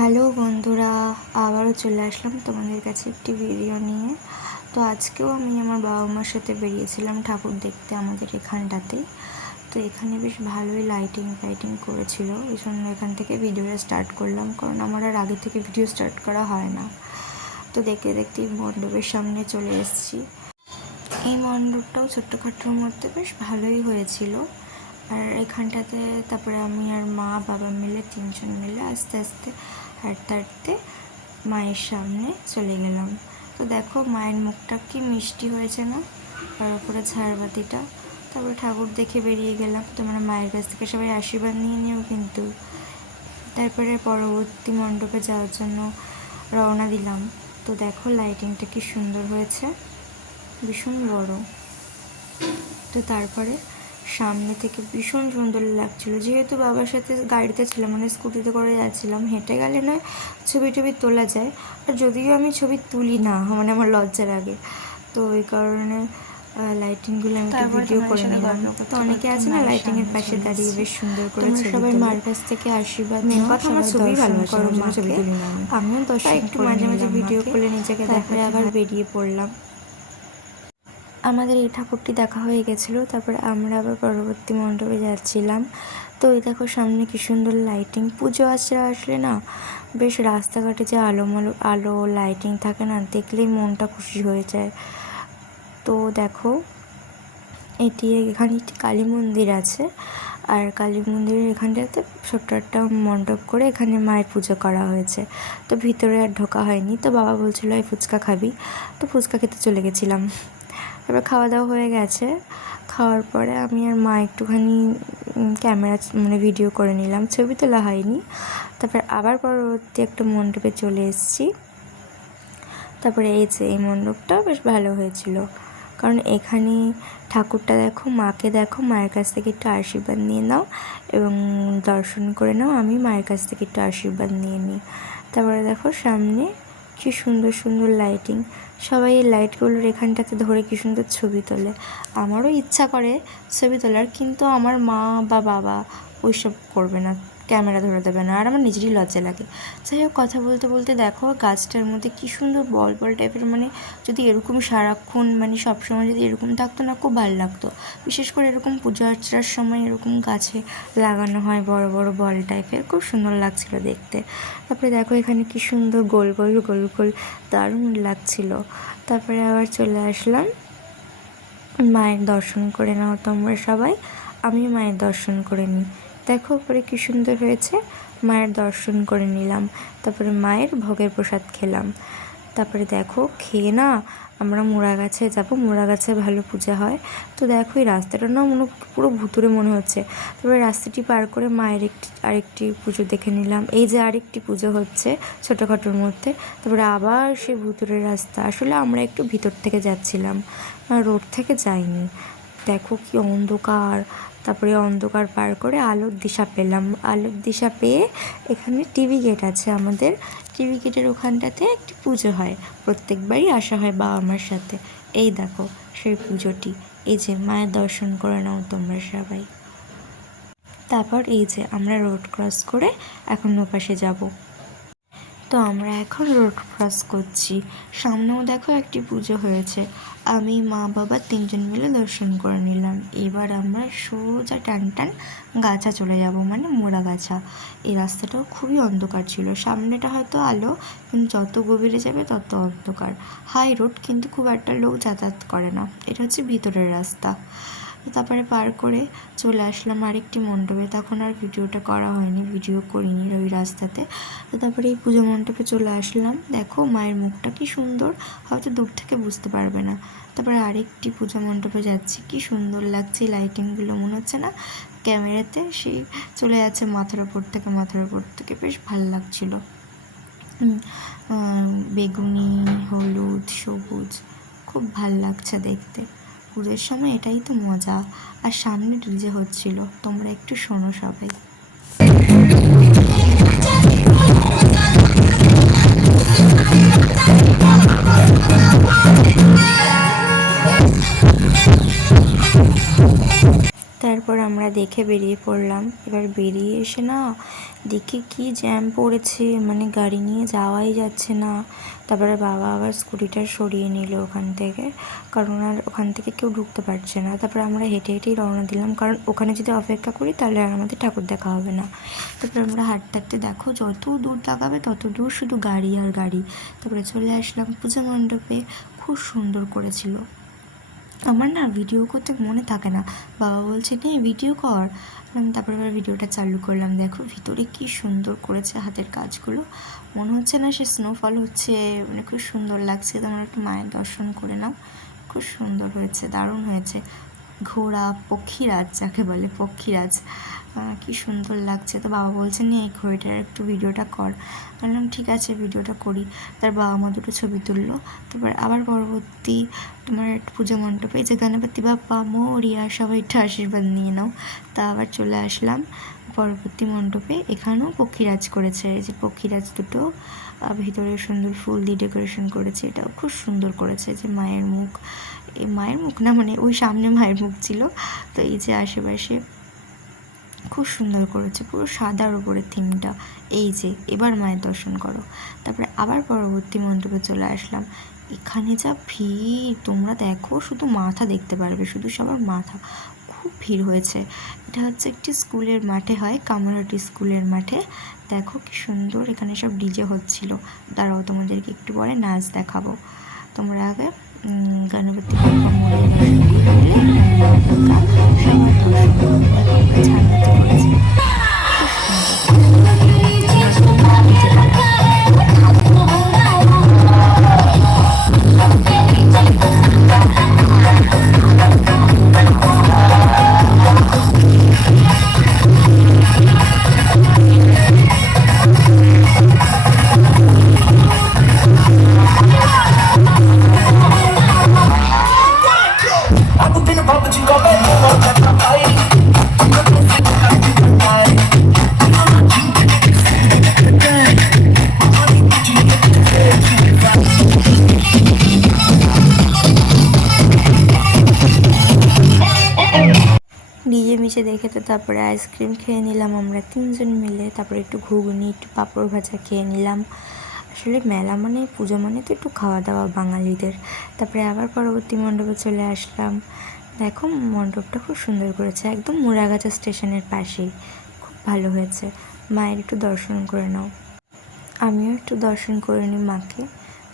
Hello বন্ধুরা, আবারও চলে আসলাম তোমাদের কাছে একটি ভিডিও নিয়ে। তো আজকেও আমি আমার বাবা মার সাথে বেরিয়েছিলাম ঠাকুর দেখতে আমাদের এখানটাতে। তো এখানে বেশ ভালোই লাইটিং করেছিল, ওই জন্য এখান থেকে ভিডিওটা স্টার্ট করলাম, কারণ আমার আর আগে থেকে ভিডিও স্টার্ট করা হয় না। তো দেখতে দেখতে মণ্ডপের সামনে চলে এসেছি। এই মণ্ডপটাও ছোট্টখাটোর মধ্যে বেশ ভালোই হয়েছিল। আর এখানটাতে তারপরে আমি আর মা বাবা মিলে তিনজন মিলে আস্তে আস্তে হাঁটতে হাঁটতে মায়ের সামনে চলে গেলাম। তো দেখো মায়ের মুখটা কি মিষ্টি হয়েছে না, তার উপরে ঝাড়বাতিটা। তারপরে ঠাকুর দেখে বেরিয়ে গেলাম। তোমরা মায়ের কাছ থেকে সবাই আশীর্বাদ নিয়ে নিও কিন্তু। তারপরে পরবর্তী মণ্ডপে যাওয়ার জন্য রওনা দিলাম। তো দেখো লাইটিংটা কি সুন্দর হয়েছে, ভীষণ বড়। তো তারপরে সামনে থেকে ভীষণ সুন্দর লাগছিল, যেহেতু বাবার সাথে গাড়িতে ছিলাম, মানে স্কুটিতে করে যাচ্ছিলাম। হেঁটে গেলে নয় ছবি টবি তোলা যায়, আর যদিও আমি ছবি তুলি না, মানে আমার লজ্জা লাগে। তো ওই কারণে লাইটিংগুলো আমি একটু ভিডিও করে নিলাম। তো অনেকে আছে না লাইটিংয়ের পাশে দাঁড়িয়ে বেশ সুন্দর করে সবাই মার কাছ থেকে আশীর্বাদ নিয়ে কথা, আমার ছবি ভালো করো, ছবি তুলি না আমিও দর্শন একটু মাঝে মাঝে ভিডিও করলে নিজেকে দেখালে আবার বেরিয়ে পড়লাম। আমাদের এই ঠাকুরটি দেখা হয়ে গেছিলো। তারপরে আমরা আবার পরবর্তী মণ্ডপে যাচ্ছিলাম। তো এই দেখো সামনে কি সুন্দর লাইটিং। পুজো আসলে না বেশ রাস্তাঘাটে যে আলো লাইটিং থাকে না, দেখলেই মনটা খুশি হয়ে যায়। তো দেখো এখানে একটি কালী মন্দির আছে, আর কালী মন্দিরের এখানটাতে ছোট্ট একটা মণ্ডপ করে এখানে মায়ের পুজো করা হয়েছে। তো ভিতরে আর ঢোকা হয়নি। তো বাবা বলছিল এই ফুচকা খাবি, তো ফুচকা খেতে চলে গেছিলাম। তারপর খাওয়া দাওয়া হয়ে গেছে। খাওয়ার পরে আমি আর মা একটুখানি ক্যামেরা ভিডিও করে নিলাম, ছবি তোলা হয়নি। তারপর আবার পরবর্তী একটা মণ্ডপে চলে এসেছি। তারপরে এই মণ্ডপটাও বেশ ভালো হয়েছিল, কারণ এখানে ঠাকুরটা দেখো, মাকে দেখো, মায়ের কাছ থেকে একটু আশীর্বাদ নিয়ে নাও এবং দর্শন করে নাও। আমি মায়ের কাছ থেকে একটু আশীর্বাদ নিয়ে নিই। তারপরে দেখো সামনে কি সুন্দর সুন্দর লাইটিং, সবাই এই লাইটগুলোর এখানটাতে ধরে কি সুন্দর ছবি তোলে। আমারও ইচ্ছা করে ছবি তোলার, কিন্তু আমার মা বা বাবা ওইসব করবে না, ক্যামেরা ধরে দেবে না, আর আমার নিজেরই লজ্জা লাগে। যাই হোক, কথা বলতে বলতে দেখো গাছটার মধ্যে কি সুন্দর বল বল টাইপের, যদি এরকম সারাক্ষণ সবসময় যদি এরকম থাকতো না, খুব ভালো লাগতো। বিশেষ করে এরকম পুজো আর্চার সময় এরকম গাছে লাগানো হয় বড় বড় বল টাইপের, খুব সুন্দর লাগছিল দেখতে। তারপরে দেখো এখানে কি সুন্দর গোল গোল গোল গোল, দারুণ লাগছিল। তারপরে আবার চলে আসলাম। মায়ের দর্শন করে নাও তোমরা সবাই, আমি মায়ের দর্শন করে নিই। দেখো উপরে কী সুন্দর হয়েছে, মায়ের দর্শন করে নিলাম। তারপরে মায়ের ভোগের প্রসাদ খেলাম। তারপরে দেখো খেয়ে না আমরা মোড়া গাছে যাবো, মোড়া গাছে ভালো পূজা হয়। তো দেখো এই রাস্তাটা না পুরো ভুতুরে মনে হচ্ছে। তারপরে রাস্তাটি পার করে মায়ের আরেকটি পুজো দেখে নিলাম। এই যে আরেকটি পুজো হচ্ছে ছোটোখাটোর মধ্যে। তারপরে আবার সেই ভুতুরের রাস্তা, আসলে আমরা একটু ভিতর থেকে যাচ্ছিলাম, রোড থেকে যাইনি। দেখো কি অন্ধকার। তারপরে অন্ধকার পার করে আলোর দিশা পেলাম। আলোর দিশা পেয়ে এখানে টিভি গেট আছে আমাদের, টিভি গেটের ওখানটাতে একটি পুজো হয়, প্রত্যেকবারই আসা হয় বাবা মার সাথে। এই দেখো সেই পুজোটি, এই যে মায়ের দর্শন করে নাও তোমরা সবাই। তারপর এই যে আমরা রোড ক্রস করে এখন ওপাশে যাব। তো আমরা এখন রোড ক্রস করছি। সামনেও দেখো একটি পুজো হয়েছে, আমি মা বাবা তিনজন মিলে দর্শন করে নিলাম। এবার আমরা সোজা টান টান গাছা চলে যাব, মোড়া গাছা। এই রাস্তাটাও খুবই অন্ধকার ছিল, সামনেটা হয়তো আলো, কিন্তু যত গভীরে যাবে তত অন্ধকার। হাই রোড, কিন্তু খুব একটা লোক যাতায়াত করে না, এটা হচ্ছে ভিতরের রাস্তা। তারপরে পার করে চলে আসলাম আরেকটি মণ্ডপে। তখন আর ভিডিওটা করা হয়নি, ভিডিও করিনি ওই রাস্তাতে। তো তারপরে এই পুজো মণ্ডপে চলে আসলাম। দেখো মায়ের মুখটা কি সুন্দর, হয়তো দূর থেকে বুঝতে পারবে না। তারপরে আরেকটি পুজো মণ্ডপে যাচ্ছি, কি সুন্দর লাগছে লাইটিংগুলো, মনে হচ্ছে না ক্যামেরাতে সেই চলে যাচ্ছে মাথার ওপর থেকে, বেশ ভালো লাগছিল। বেগুনি, হলুদ, সবুজ, খুব ভাল লাগছে দেখতে। পুজোর সময় এটাই তো মজা। আর সামনে ডিজে হচ্ছিল, তোমরা একটু শোনো সবাই। তারপর আমরা দেখে বেরিয়ে পড়লাম। এবার বেরিয়ে এসে না দেখি কি জ্যাম পড়েছে, মানে গাড়ি নিয়ে যাওয়াই যাচ্ছে না। তারপরে বাবা আবার স্কুটিটা সরিয়ে নিল ওখান থেকে, কারণ আর ওখান থেকে কেউ ঢুকতে পারছে না। তারপরে আমরা হেঁটে হেঁটেই রওনা দিলাম, কারণ ওখানে যদি অপেক্ষা করি তাহলে আর আমাদের ঠাকুর দেখা হবে না। তারপরে আমরা হাঁটতে হাঁটতে দেখো যত দূর তাকাবে তত দূর শুধু গাড়ি আর গাড়ি। তারপরে চলে আসলাম পূজা মণ্ডপে, খুব সুন্দর করেছিল। আমার না ভিডিও করতে মনে থাকে না, বাবা বলছে নে ভিডিও কর। তারপরে আবার ভিডিওটা চালু করলাম। দেখো ভিতরে কি সুন্দর করেছে হাতের কাজগুলো, মনে হচ্ছে না সে স্নোফল হচ্ছে, মানে খুব সুন্দর লাগছে। তোমরা একটু মায়ের দর্শন করে নাও, খুব সুন্দর হয়েছে, দারুণ হয়েছে। ঘোড়া পক্ষীরাজ যাকে বলে, পক্ষীরাজ, কি সুন্দর লাগছে। তো বাবা বলছে নে এই ঘড়িটার একটু ভিডিওটা কর। বললাম ঠিক আছে ভিডিওটা করি। তার বাবা মা দুটো ছবি তুললো। তারপর আবার পরবর্তী তোমার পূজা মণ্ডপে যে গণপতি বাপ্পা মোরিয়া, সবাই একটু আশীর্বাদ নিয়ে নাও। তা আবার চলে আসলাম পরবর্তী মণ্ডপে, এখানেও পক্ষীরাজ করেছে। এই যে পক্ষীরাজ দুটো ভিতরে সুন্দর ফুল দিয়ে ডেকোরেশন করেছে, এটাও খুব সুন্দর করেছে। যে মায়ের মুখ, এই মায়ের মুখ না, মানে ওই সামনে মায়ের মুখ ছিল। তো এই যে আশেপাশে খুব সুন্দর করেছে, পুরো সাদার উপরে থিমটা। এই যে এবার মায়ের দর্শন করো। তারপরে আবার পরবর্তী মণ্ডপে চলে আসলাম। এখানে যা ভিড়, তোমরা দেখো শুধু মাথা দেখতে পারবে, শুধু সবার মাথা, খুব ভিড় হয়েছে। এটা হচ্ছে একটি স্কুলের মাঠে হয়, কামারহাটি স্কুলের মাঠে। দেখো কি সুন্দর, এখানে সব ডিজে হচ্ছিল। দাঁড়াও তোমাদেরকে একটু পরে নাচ দেখাবো। তোমরা আগে গণপতি বাপ্পা মোরিয়া দর্শন করে নিলে মা দুর্গা সবার দর্শন করবে। আমরা ছাড়তে করেছি, ডিজে মিশে দেখে। তো তারপরে আইসক্রিম খেয়ে নিলাম আমরা তিনজন মিলে। তারপরে একটু ঘুগনি, একটু পাঁপড় ভাজা খেয়ে নিলাম। আসলে মেলা মানে পুজো মানে তো একটু খাওয়া দাওয়া বাঙালিদের। তারপরে আবার পরবর্তী মণ্ডপে চলে আসলাম। দেখো মণ্ডপটা খুব সুন্দর করেছে, একদম মুড়াগাছা স্টেশনের পাশেই, খুব ভালো হয়েছে। মায়ের একটু দর্শন করে নাও। আমিও একটু দর্শন করে নিই মাকে,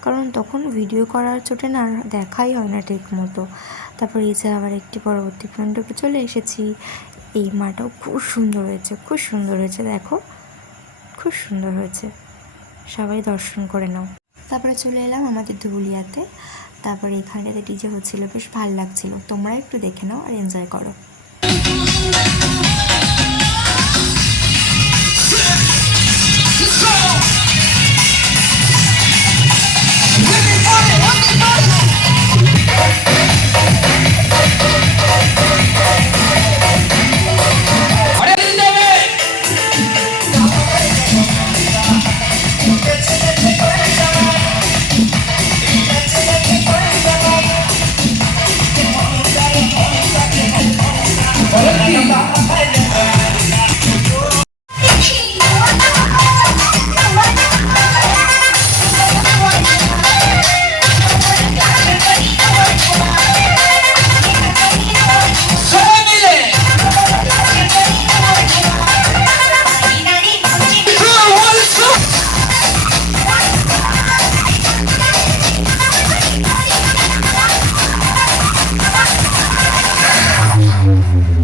কারণ তখন ভিডিও করার চোটে না দেখাই হয় না ঠিক মতো। তারপর এই যে আবার একটি পরবর্তী মণ্ডপে চলে এসেছি। এই মাটাও খুব সুন্দর হয়েছে, খুব সুন্দর হয়েছে, দেখো খুব সুন্দর হয়েছে, সবাই দর্শন করে নাও। তারপরে চলে এলাম আমাদের ধুবুলিয়াতে। তারপরে এখানটাতে ডিজে হচ্ছিলো, বেশ ভালো লাগছিলো। তোমরা একটু দেখে নাও আর এনজয় করো।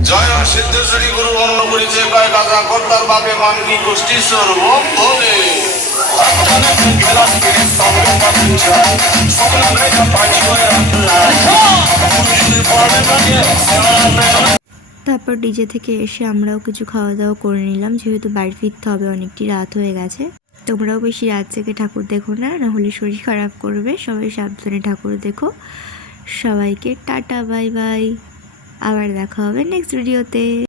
জয় সিদ্ধেশ্বরী গুরু বর্ণ করিছে কয় গাজা কর্তার বাপে মানকি গোষ্ঠীশ্বর ওম ভোলে। তারপর ডিজে থেকে এসে আমরাও কিছু খাওয়া দাওয়া করে নিলাম, যেহেতু বাড়ি ফিরতে হবে, অনেকটি রাত হয়ে গেছে। তোমরাও বেশি রাত থেকে ঠাকুর দেখো না, নাহলে শরীর খারাপ করবে। সবাই সাবধানে ঠাকুর দেখো। সবাইকে টাটা, বাই বাই, আবার দেখা হবে নেক্সট ভিডিওতে।